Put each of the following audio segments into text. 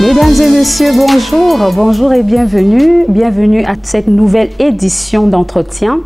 Mesdames et messieurs, bonjour, bonjour et bienvenue. Bienvenue à cette nouvelle édition d'entretien.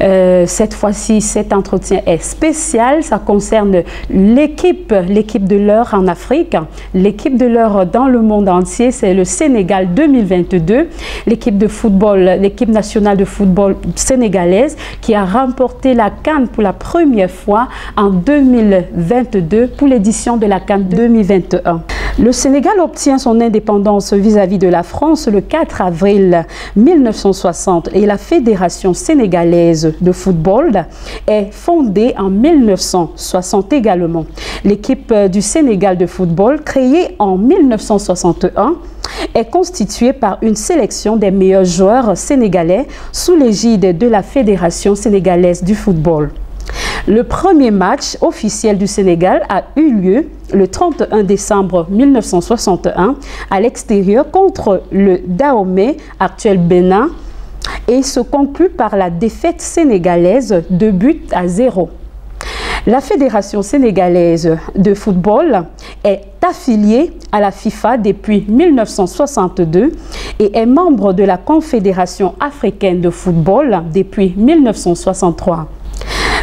Cette fois-ci, cet entretien est spécial. Ça concerne l'équipe de l'heure en Afrique, l'équipe de l'heure dans le monde entier. C'est le Sénégal 2022, l'équipe de football, l'équipe nationale de football sénégalaise qui a remporté la CAN pour la première fois en 2022 pour l'édition de la CAN 2021. Le Sénégal obtient son indépendance vis-à-vis de la France le 4 avril 1960 et la Fédération sénégalaise de football est fondée en 1960 également. L'équipe du Sénégal de football, créée en 1961, est constituée par une sélection des meilleurs joueurs sénégalais sous l'égide de la Fédération sénégalaise du football. Le premier match officiel du Sénégal a eu lieu le 31 décembre 1961 à l'extérieur contre le Dahomey, actuel Bénin, et se conclut par la défaite sénégalaise de 2-0. La Fédération sénégalaise de football est affiliée à la FIFA depuis 1962 et est membre de la Confédération africaine de football depuis 1963.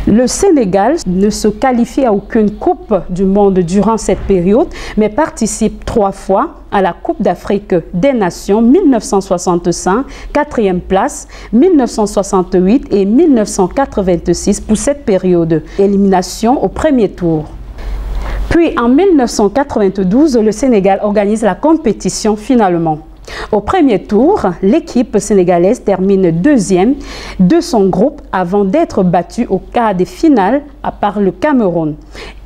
Le Sénégal ne se qualifie à aucune Coupe du monde durant cette période, mais participe 3 fois à la Coupe d'Afrique des Nations 1965, 4e place, 1968 et 1986 pour cette période. Élimination au premier tour. Puis en 1992, le Sénégal organise la compétition finalement. Au premier tour, l'équipe sénégalaise termine deuxième de son groupe avant d'être battue au quart de finale par le Cameroun.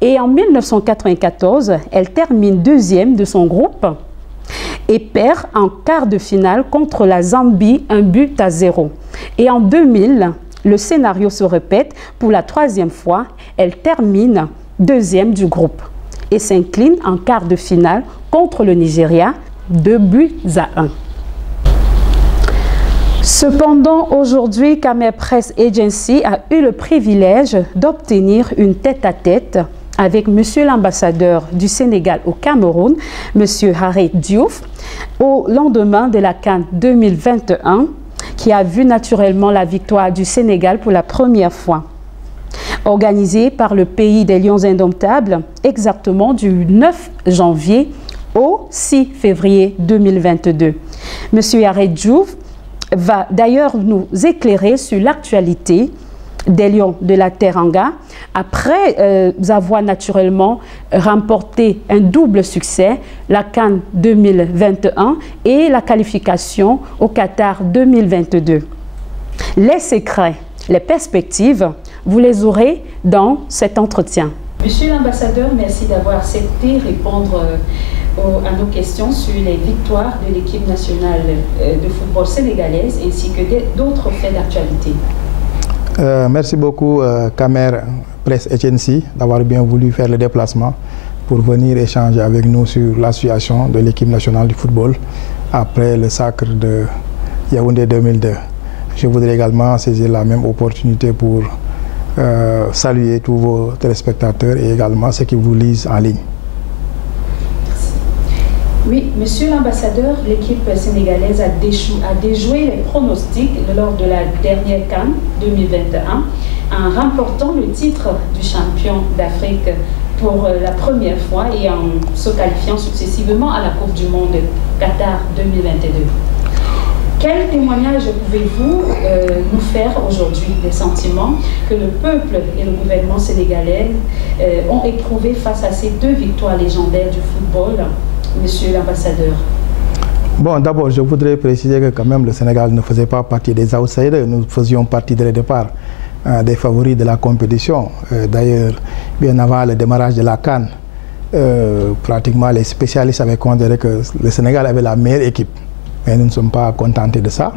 Et en 1994, elle termine deuxième de son groupe et perd en quart de finale contre la Zambie 1-0. Et en 2000, le scénario se répète pour la 3e fois. Elle termine deuxième du groupe et s'incline en quart de finale contre le Nigeria 2-1. Cependant, aujourd'hui, Khmer Press Agency a eu le privilège d'obtenir une tête-à-tête avec Monsieur l'ambassadeur du Sénégal au Cameroun, Monsieur Harit Diouf, au lendemain de la CAN 2021, qui a vu naturellement la victoire du Sénégal pour la première fois. Organisée par le pays des Lions Indomptables, exactement du 9 janvier au 6 février 2022. Monsieur Harit Diouf va d'ailleurs nous éclairer sur l'actualité des Lions de la Teranga après avoir naturellement remporté un double succès, la CAN 2021 et la qualification au Qatar 2022. Les secrets, les perspectives, vous les aurez dans cet entretien. Monsieur l'ambassadeur, merci d'avoir accepté répondre à nos questions sur les victoires de l'équipe nationale de football sénégalaise ainsi que d'autres faits d'actualité. Merci beaucoup Khmer Press Agency d'avoir bien voulu faire le déplacement pour venir échanger avec nous sur la situation de l'équipe nationale du football après le sacre de Yaoundé 2002. Je voudrais également saisir la même opportunité pour saluer tous vos téléspectateurs et également ceux qui vous lisent en ligne. Oui, monsieur l'ambassadeur, l'équipe sénégalaise a déjoué les pronostics lors de la dernière CAN 2021 en remportant le titre du champion d'Afrique pour la première fois et en se qualifiant successivement à la Coupe du Monde Qatar 2022. Quel témoignage pouvez-vous nous faire aujourd'hui des sentiments que le peuple et le gouvernement sénégalais ont éprouvés face à ces deux victoires légendaires du football? Monsieur l'ambassadeur. Bon, d'abord, je voudrais préciser que quand même le Sénégal ne faisait pas partie des outsiders. Nous faisions partie dès le départ des favoris de la compétition. D'ailleurs, bien avant le démarrage de la CAN, pratiquement les spécialistes avaient considéré que le Sénégal avait la meilleure équipe. Mais nous ne sommes pas contentés de ça.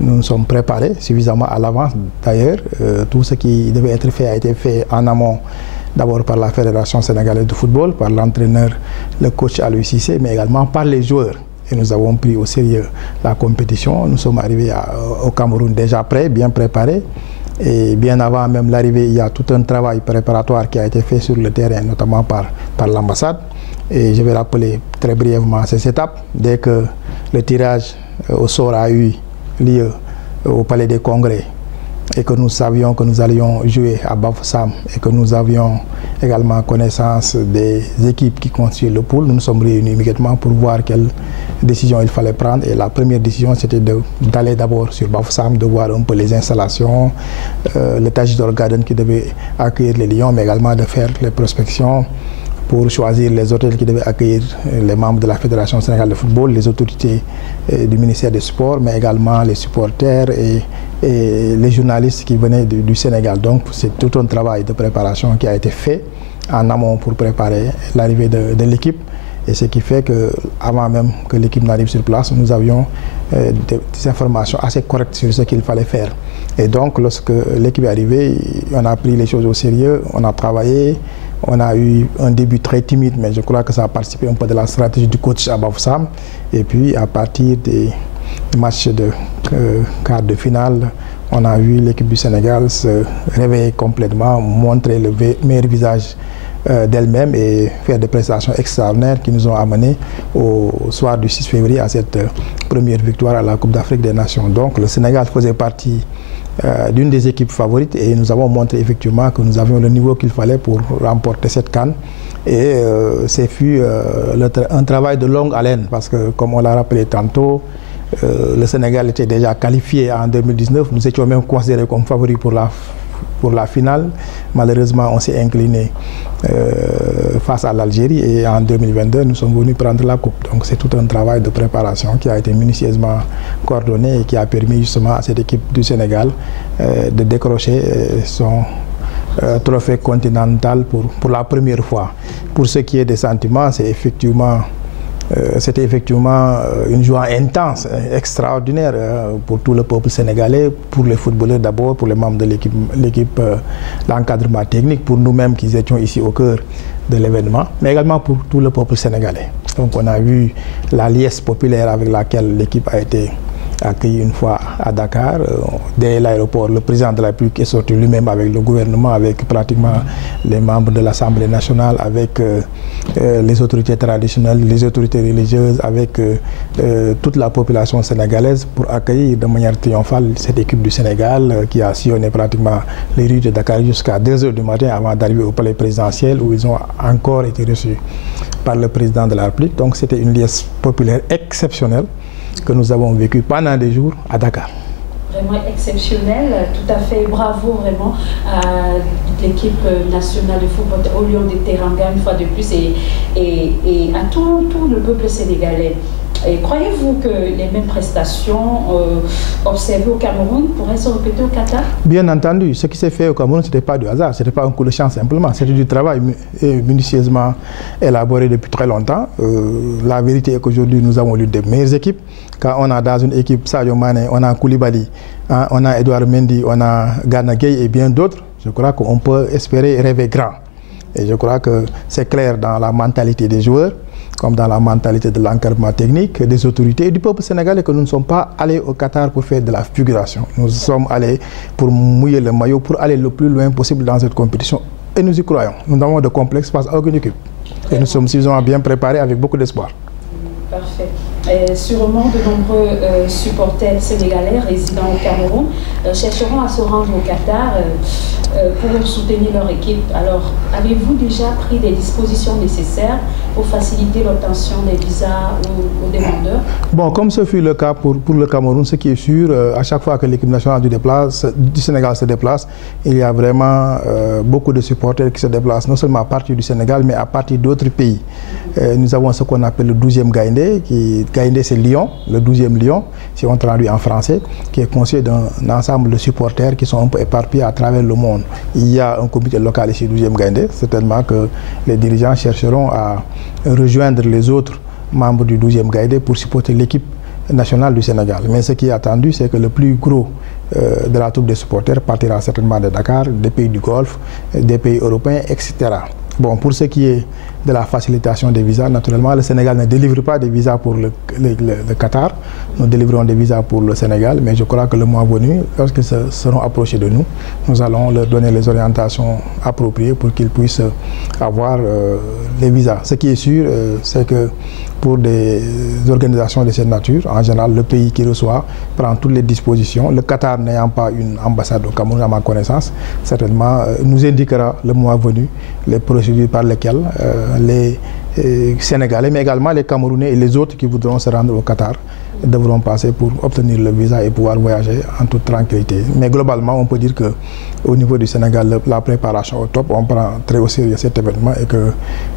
Nous nous sommes préparés suffisamment à l'avance. D'ailleurs, tout ce qui devait être fait a été fait en amont. D'abord par la Fédération sénégalaise de football, par l'entraîneur, le coach Aliou Cissé, mais également par les joueurs. Et nous avons pris au sérieux la compétition. Nous sommes arrivés au Cameroun déjà prêts, bien préparés. Et bien avant même l'arrivée, il y a tout un travail préparatoire qui a été fait sur le terrain, notamment par l'ambassade. Et je vais rappeler très brièvement ces étapes. Dès que le tirage au sort a eu lieu au Palais des Congrès et que nous savions que nous allions jouer à Bafoussam et que nous avions également connaissance des équipes qui constituent le pool, nous nous sommes réunis immédiatement pour voir quelle décision il fallait prendre. Et la première décision, c'était d'aller d'abord sur Bafoussam, de voir un peu les installations, le Tajidor Garden qui devait accueillir les Lions, mais également de faire les prospections pour choisir les hôtels qui devaient accueillir les membres de la Fédération sénégalaise de football, les autorités du ministère des Sports, mais également les supporters et les journalistes qui venaient du Sénégal. Donc c'est tout un travail de préparation qui a été fait en amont pour préparer l'arrivée de l'équipe. Et ce qui fait qu'avant même que l'équipe n'arrive sur place, nous avions des informations assez correctes sur ce qu'il fallait faire. Et donc lorsque l'équipe est arrivée, on a pris les choses au sérieux, on a travaillé. On a eu un début très timide, mais je crois que ça a participé un peu de la stratégie du coach à Bafoussam. Et puis, à partir des matchs de quart de finale, on a vu l'équipe du Sénégal se réveiller complètement, montrer le meilleur visage d'elle-même et faire des prestations extraordinaires qui nous ont amenés au soir du 6 février à cette première victoire à la Coupe d'Afrique des Nations. Donc, le Sénégal faisait partie d'une des équipes favorites et nous avons montré effectivement que nous avions le niveau qu'il fallait pour remporter cette CAN. Et ce fut un travail de longue haleine parce que, comme on l'a rappelé tantôt, le Sénégal était déjà qualifié en 2019. Nous étions même considérés comme favoris pour la finale. Malheureusement, on s'est incliné face à l'Algérie et en 2022, nous sommes venus prendre la coupe. Donc c'est tout un travail de préparation qui a été minutieusement coordonné et qui a permis justement à cette équipe du Sénégal de décrocher son trophée continental pour la première fois. Pour ce qui est des sentiments, c'était effectivement une joie intense, extraordinaire pour tout le peuple sénégalais, pour les footballeurs d'abord, pour les membres de l'équipe, l'encadrement technique, pour nous-mêmes qui étions ici au cœur de l'événement, mais également pour tout le peuple sénégalais. Donc on a vu la liesse populaire avec laquelle l'équipe a été accueilli une fois à Dakar. Dès l'aéroport, le président de la République est sorti lui-même avec le gouvernement, avec pratiquement les membres de l'Assemblée nationale, avec les autorités traditionnelles, les autorités religieuses, avec toute la population sénégalaise pour accueillir de manière triomphale cette équipe du Sénégal qui a sillonné pratiquement les rues de Dakar jusqu'à 2 h du matin avant d'arriver au palais présidentiel où ils ont encore été reçus par le président de la République. Donc c'était une liesse populaire exceptionnelle que nous avons vécu pendant des jours à Dakar. Vraiment exceptionnel, tout à fait, bravo vraiment à l'équipe nationale de football au Lion de Teranga une fois de plus et à tout le peuple sénégalais. Croyez-vous que les mêmes prestations observées au Cameroun pourraient se répéter au Qatar? Bien entendu, ce qui s'est fait au Cameroun, ce n'était pas du hasard, ce n'était pas un coup de chance simplement, c'était du travail minutieusement élaboré depuis très longtemps. La vérité est qu'aujourd'hui, nous avons l'une des meilleures équipes. Quand on a dans une équipe Sadio Mané, on a Koulibaly, hein, on a Edouard Mendy, on a Gana Gueye et bien d'autres, je crois qu'on peut espérer rêver grand. Et je crois que c'est clair dans la mentalité des joueurs, comme dans la mentalité de l'encadrement technique, des autorités et du peuple sénégalais que nous ne sommes pas allés au Qatar pour faire de la figuration. Nous sommes allés pour mouiller le maillot, pour aller le plus loin possible dans cette compétition. Et nous y croyons. Nous n'avons de complexe face à aucune équipe. Et nous sommes suffisamment bien préparés avec beaucoup d'espoir. Parfait. Sûrement, de nombreux supporters sénégalais résidant au Cameroun chercheront à se rendre au Qatar pour soutenir leur équipe. Alors, avez-vous déjà pris des dispositions nécessaires pour faciliter l'obtention des visas aux demandeurs? Bon, comme ce fut le cas pour le Cameroun, ce qui est sûr, à chaque fois que l'équipe nationale du Sénégal se déplace, il y a vraiment beaucoup de supporters qui se déplacent, non seulement à partir du Sénégal, mais à partir d'autres pays. Nous avons ce qu'on appelle le 12e Gaïndé, Gaïndé c'est Lyon, le 12e Lyon, si on traduit en français, qui est constitué d'un ensemble de supporters qui sont un peu éparpillés à travers le monde. Il y a un comité local ici, 12e Gaïndé, certainement que les dirigeants chercheront à rejoindre les autres membres du 12e Gaïndé pour supporter l'équipe nationale du Sénégal. Mais ce qui est attendu, c'est que le plus gros de la troupe des supporters partira certainement de Dakar, des pays du Golfe, des pays européens, etc. Bon, pour ce qui est de la facilitation des visas. Naturellement, le Sénégal ne délivre pas des visas pour le Qatar. Nous délivrons des visas pour le Sénégal, mais je crois que le mois venu, lorsqu'ils seront approchés de nous, nous allons leur donner les orientations appropriées pour qu'ils puissent avoir les visas. Ce qui est sûr, c'est que pour des organisations de cette nature, en général, le pays qui reçoit prend toutes les dispositions. Le Qatar n'ayant pas une ambassade au Cameroun, à ma connaissance, certainement nous indiquera le mois venu les procédures par lesquelles les Sénégalais, mais également les Camerounais et les autres qui voudront se rendre au Qatar devront passer pour obtenir le visa et pouvoir voyager en toute tranquillité. Mais globalement, on peut dire que au niveau du Sénégal, la préparation au top, on prend très au sérieux cet événement et que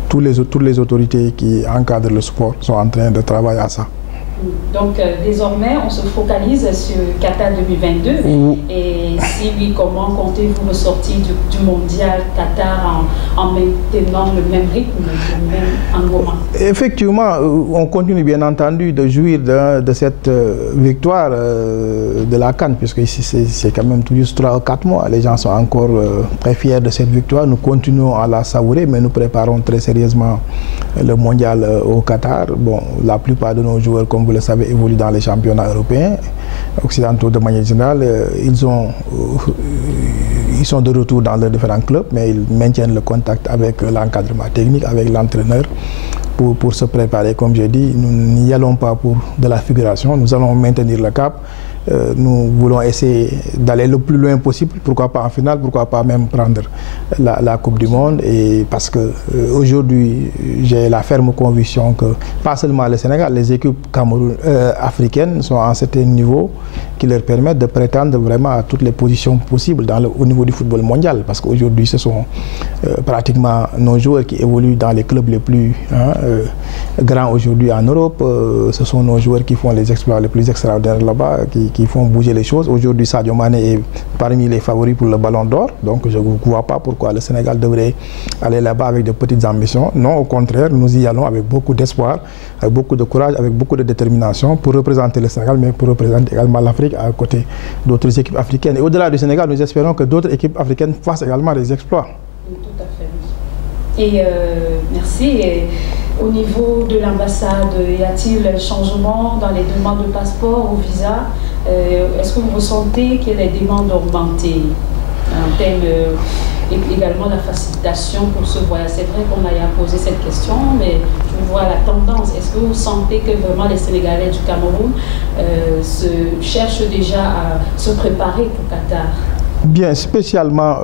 toutes les autorités qui encadrent le sport sont en train de travailler à ça. Donc désormais, on se focalise sur Qatar 2022. Et si oui, comment comptez-vous ressortir du mondial Qatar en maintenant le même rythme, le même engouement? Effectivement, on continue bien entendu de jouir de cette victoire de la CAN, puisque ici c'est quand même tout juste 3 ou 4 mois. Les gens sont encore très fiers de cette victoire. Nous continuons à la savourer, mais nous préparons très sérieusement le mondial au Qatar. Bon, la plupart de nos joueurs, comme vous le savez, évoluent dans les championnats européens, occidentaux de manière générale. Ils sont de retour dans leurs différents clubs, mais ils maintiennent le contact avec l'encadrement technique, avec l'entraîneur pour se préparer. Comme j'ai dit, nous n'y allons pas pour de la figuration, nous allons maintenir le cap. Nous voulons essayer d'aller le plus loin possible, pourquoi pas en finale, pourquoi pas même prendre la Coupe du Monde. Et parce que aujourd'hui, j'ai la ferme conviction que pas seulement le Sénégal, les équipes africaines sont à un certain niveau qui leur permettent de prétendre vraiment à toutes les positions possibles au niveau du football mondial. Parce qu'aujourd'hui, ce sont pratiquement nos joueurs qui évoluent dans les clubs les plus grands aujourd'hui en Europe. Ce sont nos joueurs qui font les exploits les plus extraordinaires là-bas, qui font bouger les choses. Aujourd'hui, Sadio Mané est parmi les favoris pour le Ballon d'Or. Donc, je ne vois pas pourquoi le Sénégal devrait aller là-bas avec de petites ambitions. Non, au contraire, nous y allons avec beaucoup d'espoir, avec beaucoup de courage, avec beaucoup de détermination pour représenter le Sénégal, mais pour représenter également l'Afrique à côté d'autres équipes africaines. Et au-delà du Sénégal, nous espérons que d'autres équipes africaines fassent également des exploits. Tout à fait. Et merci. Et au niveau de l'ambassade, y a-t-il un changement dans les demandes de passeport ou visa? Est-ce que vous ressentez que les demandes ont augmenté en termes également la facilitation pour ce voyage? C'est vrai qu'on a posé cette question, mais je vois la tendance. Est-ce que vous sentez que vraiment les Sénégalais du Cameroun cherchent déjà à se préparer pour Qatar? Bien, spécialement,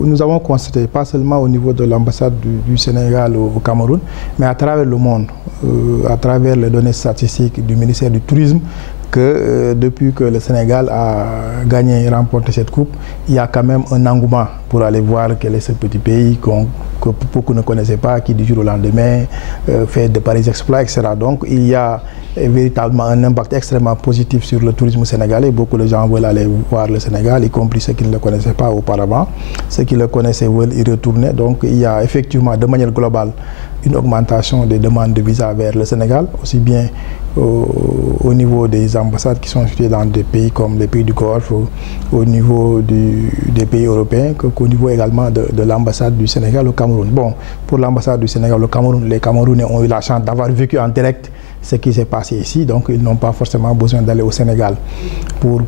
nous avons constaté, pas seulement au niveau de l'ambassade du Sénégal au Cameroun, mais à travers le monde, à travers les données statistiques du ministère du Tourisme, que depuis que le Sénégal a gagné et remporté cette coupe, il y a quand même un engouement pour aller voir quel est ce petit pays que beaucoup ne connaissaient pas, qui du jour au lendemain fait de pareils exploits, etc. Donc il y a véritablement un impact extrêmement positif sur le tourisme sénégalais. Beaucoup de gens veulent aller voir le Sénégal, y compris ceux qui ne le connaissaient pas auparavant. Ceux qui le connaissaient veulent y retourner. Donc il y a effectivement de manière globale une augmentation des demandes de visa vers le Sénégal, aussi bien au niveau des ambassades qui sont situées dans des pays comme les pays du Golfe, au niveau des pays européens, qu'au niveau également de l'ambassade du Sénégal au Cameroun. Bon, pour l'ambassade du Sénégal au Cameroun, les Camerounais ont eu la chance d'avoir vécu en direct ce qui s'est passé ici, donc ils n'ont pas forcément besoin d'aller au Sénégal pour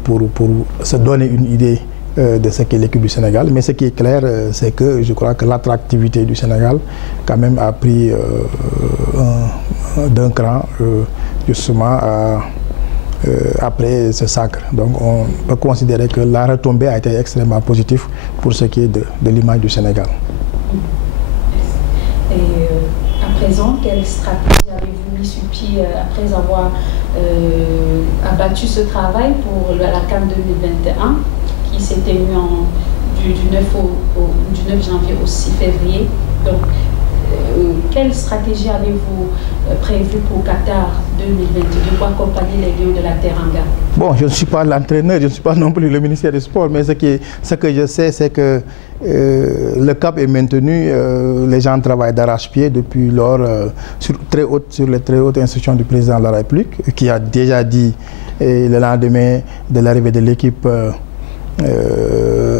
se donner une idée de ce qu'est l'équipe du Sénégal. Mais ce qui est clair, c'est que je crois que l'attractivité du Sénégal quand même a pris d'un cran justement après ce sacre. Donc on peut considérer que la retombée a été extrêmement positive pour ce qui est de l'image du Sénégal. Et à présent, quelle stratégie avez-vous mis sur pied après avoir abattu ce travail pour la CAN 2021 qui s'est tenue du 9 janvier au 6 février. Donc, quelle stratégie avez-vous prévue pour Qatar 2022 pour accompagner les Lions de la Teranga? Bon, je ne suis pas l'entraîneur, je ne suis pas non plus le ministère des Sports, mais ce que je sais, c'est que le cap est maintenu. Les gens travaillent d'arrache-pied depuis lors sur les très hautes instructions du président de la République, qui a déjà dit le lendemain de l'arrivée de l'équipe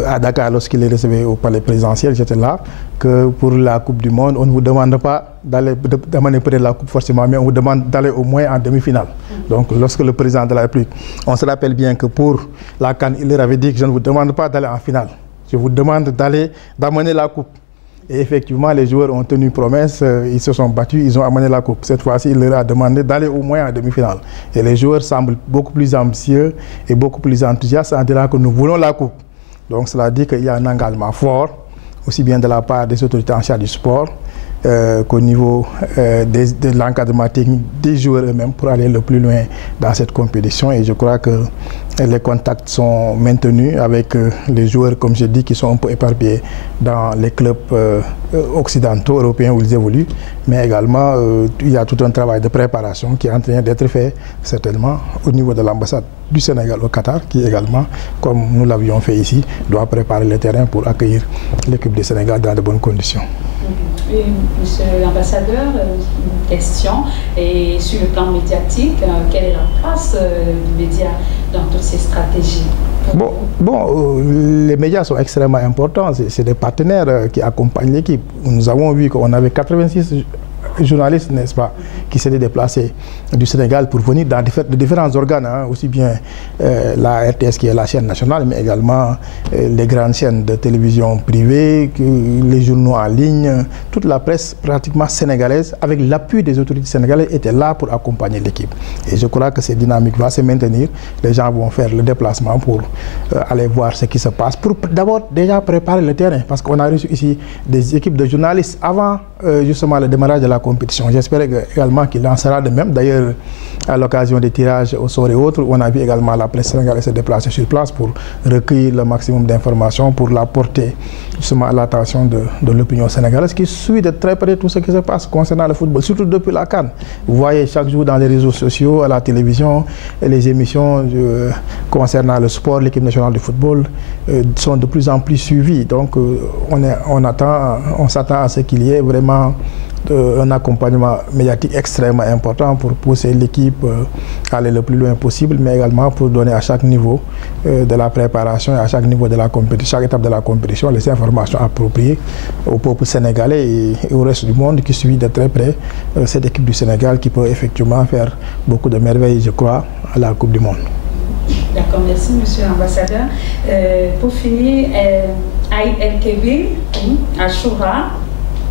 à Dakar lorsqu'il est recevé au palais présidentiel, j'étais là, que pour la Coupe du Monde, on ne vous demande pas d'amener peut-être la Coupe forcément, mais on vous demande d'aller au moins en demi-finale. Donc lorsque le président de la République, on se rappelle bien que pour la CAN, il leur avait dit que je ne vous demande pas d'aller en finale, je vous demande d'amener la Coupe. Et effectivement, les joueurs ont tenu promesse, ils se sont battus, ils ont amené la coupe. Cette fois-ci, il leur a demandé d'aller au moins en demi-finale. Et les joueurs semblent beaucoup plus ambitieux et beaucoup plus enthousiastes en disant que nous voulons la coupe. Donc cela dit qu'il y a un engagement fort, aussi bien de la part des autorités en charge du sport qu'au niveau de l'encadrement technique des joueurs eux-mêmes pour aller le plus loin dans cette compétition. Et je crois que les contacts sont maintenus avec les joueurs, comme je dis, qui sont un peu éparpillés dans les clubs occidentaux, européens où ils évoluent. Mais également, il y a tout un travail de préparation qui est en train d'être fait, certainement, au niveau de l'ambassade du Sénégal au Qatar, qui également, comme nous l'avions fait ici, doit préparer le terrain pour accueillir l'équipe du Sénégal dans de bonnes conditions. Et, monsieur l'ambassadeur, une question, et sur le plan médiatique, quelle est la place du média dans toutes ces stratégies? Les médias sont extrêmement importants, c'est des partenaires qui accompagnent l'équipe. Nous avons vu qu'on avait 86 journalistes, n'est-ce pas, qui s'étaient déplacés du Sénégal pour venir dans de différents organes, hein, aussi bien la RTS qui est la chaîne nationale, mais également les grandes chaînes de télévision privées, les journaux en ligne, toute la presse pratiquement sénégalaise, avec l'appui des autorités sénégalaises, était là pour accompagner l'équipe. Et je crois que cette dynamique va se maintenir. Les gens vont faire le déplacement pour aller voir ce qui se passe, pour d'abord déjà préparer le terrain, parce qu'on a reçu ici des équipes de journalistes avant justement le démarrage de la compétition. J'espère également qu'il en sera de même. D'ailleurs, à l'occasion des tirages au sort et autres, on a vu également la presse sénégalaise se déplacer sur place pour recueillir le maximum d'informations, pour la porter justement à l'attention de l'opinion sénégalaise qui suit de très près tout ce qui se passe concernant le football, surtout depuis la CAN. Vous voyez chaque jour dans les réseaux sociaux, à la télévision, les émissions concernant le sport, l'équipe nationale de football sont de plus en plus suivies. Donc on s'attend à ce qu'il y ait vraiment un accompagnement médiatique extrêmement important pour pousser l'équipe à aller le plus loin possible, mais également pour donner à chaque niveau de la préparation et à chaque niveau de la compétition, chaque étape de la compétition, les informations appropriées au peuple sénégalais et au reste du monde qui suit de très près cette équipe du Sénégal qui peut effectivement faire beaucoup de merveilles, je crois, à la Coupe du Monde. D'accord, merci monsieur l'ambassadeur. Pour finir, Aïd El Kébir, Achoura,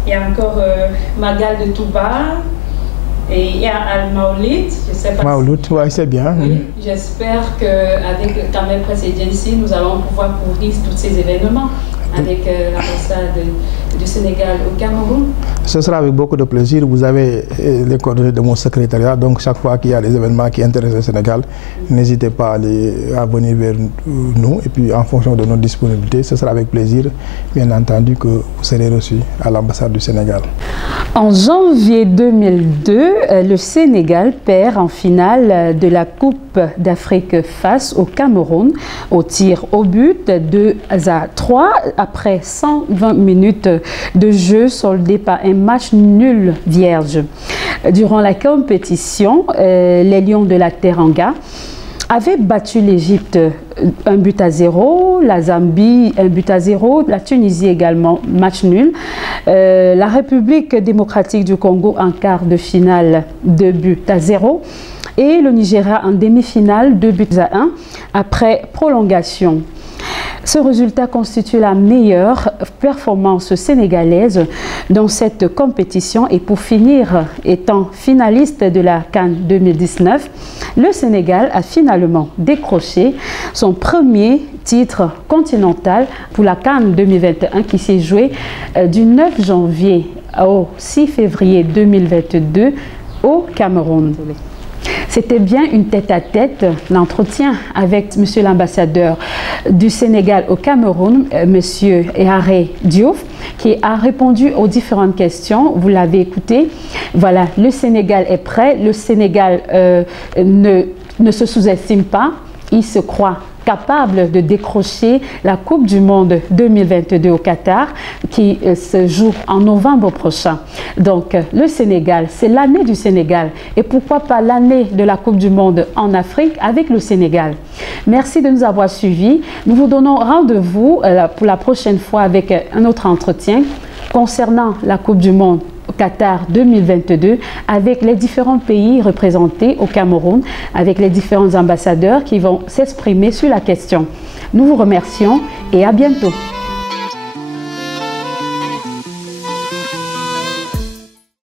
il y a encore Magal de Touba et il y a Al-Maoulid, je sais pas. Maouloud, oui, c'est bien. Oui, j'espère qu'avec Kamel Presse Agency, nous allons pouvoir couvrir tous ces événements avec l'ambassade du Sénégal au Cameroun. Ce sera avec beaucoup de plaisir. Vous avez les coordonnées de mon secrétariat, donc chaque fois qu'il y a des événements qui intéressent le Sénégal, n'hésitez pas à venir vers nous et puis en fonction de nos disponibilités, ce sera avec plaisir, bien entendu, que vous serez reçus à l'ambassade du Sénégal. En janvier 2002, le Sénégal perd en finale de la Coupe d'Afrique face au Cameroun au tir au but 2-3 après 120 minutes de jeu soldé par un match nul vierge. Durant la compétition, les Lions de la Teranga avaient battu l'Égypte 1-0, la Zambie 1-0, la Tunisie également match nul, la République démocratique du Congo en quart de finale 2-0 et le Nigeria en demi-finale 2-1 après prolongation. Ce résultat constitue la meilleure performance sénégalaise dans cette compétition et pour finir, étant finaliste de la CAN 2019, le Sénégal a finalement décroché son premier titre continental pour la CAN 2021 qui s'est jouée du 9 janvier au 6 février 2022 au Cameroun. C'était bien une tête-à-tête, l'entretien avec monsieur l'ambassadeur du Sénégal au Cameroun, monsieur Ehare Diouf, qui a répondu aux différentes questions. Vous l'avez écouté. Voilà, le Sénégal est prêt. Le Sénégal ne se sous-estime pas. Il se croit capable de décrocher la Coupe du Monde 2022 au Qatar qui se joue en novembre prochain. Donc le Sénégal, c'est l'année du Sénégal et pourquoi pas l'année de la Coupe du Monde en Afrique avec le Sénégal. Merci de nous avoir suivis. Nous vous donnons rendez-vous pour la prochaine fois avec un autre entretien concernant la Coupe du Monde au Qatar 2022 avec les différents pays représentés au Cameroun, avec les différents ambassadeurs qui vont s'exprimer sur la question. Nous vous remercions et à bientôt.